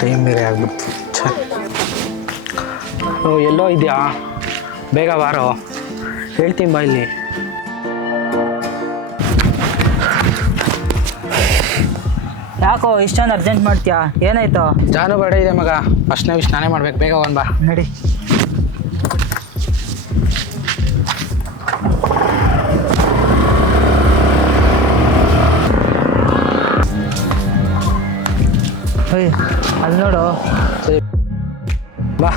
Time ಬೇರೆ ಆಗ್ಬಿಡ್ತು. ಎಲ್ಲೋ ಇದೆಯಾ? ಬೇಗ ಬಾರೋ, ಹೇಳ್ತೀನಿ ಬಾ ಇಲ್ಲಿ. ಯಾಕೋ ಇಷ್ಟೊಂದು ಅರ್ಜೆಂಟ್ ಮಾಡ್ತೀಯಾ? ಏನಾಯ್ತು? ಜಾನು ಬೇಡ ಇದೆ ಮಗ, ಫಸ್ಟ್ನೇ ವಿಷ್ ನಾನೇ ಮಾಡ್ಬೇಕು. ಬೇಗ ಹೋಗೋಣ ಬಾ. ನಡಿ. ಓಯ್ ಅಲ್ಲಿ ನೋಡು. ಸರಿ ಬಾ.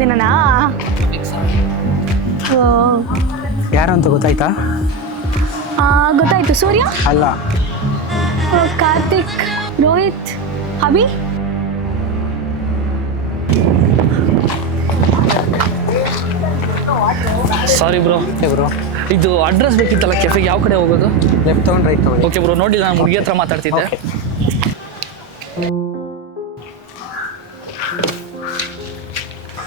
ದಿನನಾ ಯಾರು ಅಂತ ಗೊತ್ತಾಯ್ತಾ? ಗೊತ್ತಾಯ್ತು. ಸೂರ್ಯ, ಅಲ್ಲ. ಕಾರ್ತಿಕ್, ರೋಹಿತ್, ಅಭಿ. ಸಾರಿ ಬ್ರೋ. ಬ್ರೋ, ಇದು ಅಡ್ರೆಸ್ ಬೇಕಿತ್ತಲ್ಲ ಕೆಫೆಗೆ, ಯಾವ ಕಡೆ ಹೋಗೋದು? ಲೆಫ್ಟ್ ತೊಗೊಂಡು ರೈಟ್ ತಗೊಳ್ಳಿ. ಓಕೆ ಬ್ರೋ, ನೋಡಿ ನಾನು ಹುಡುಗಿ ಹತ್ರ ಮಾತಾಡ್ತಿದ್ದೆ.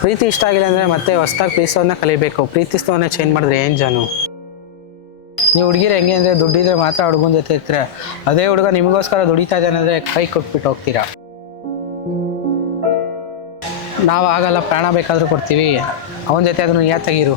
ಪ್ರೀತಿ ಇಷ್ಟ ಆಗಿಲ್ಲ ಅಂದರೆ ಮತ್ತೆ ಹೊಸ್ದಾಗಿ ಪ್ರೀತಿಸೋದನ್ನ ಕಲಿಬೇಕು. ಪ್ರೀತಿಸ್ತವನ್ನ ಚೇಂಜ್ ಮಾಡಿದ್ರೆ ಏನು ಜಾನು? ನೀವು ಹುಡುಗಿರು ಹೆಂಗೆ ಅಂದರೆ ದುಡ್ಡಿದ್ರೆ ಮಾತ್ರ ಹುಡುಗನ ಜೊತೆ ಇರ್ತೀರ. ಅದೇ ಹುಡುಗ ನಿಮಗೋಸ್ಕರ ದುಡಿತಾ ಇದ್ದಾನೆ ಅಂದರೆ ಕೈ ಕೊಟ್ಬಿಟ್ಟು ಹೋಗ್ತೀರಾ. ನಾವು ಆಗಲ್ಲ, ಪ್ರಾಣ ಬೇಕಾದರೂ ಕೊಡ್ತೀವಿ. ಅವನ ಜೊತೆ ಅದನ್ನು ಯಾತಾಗಿರು.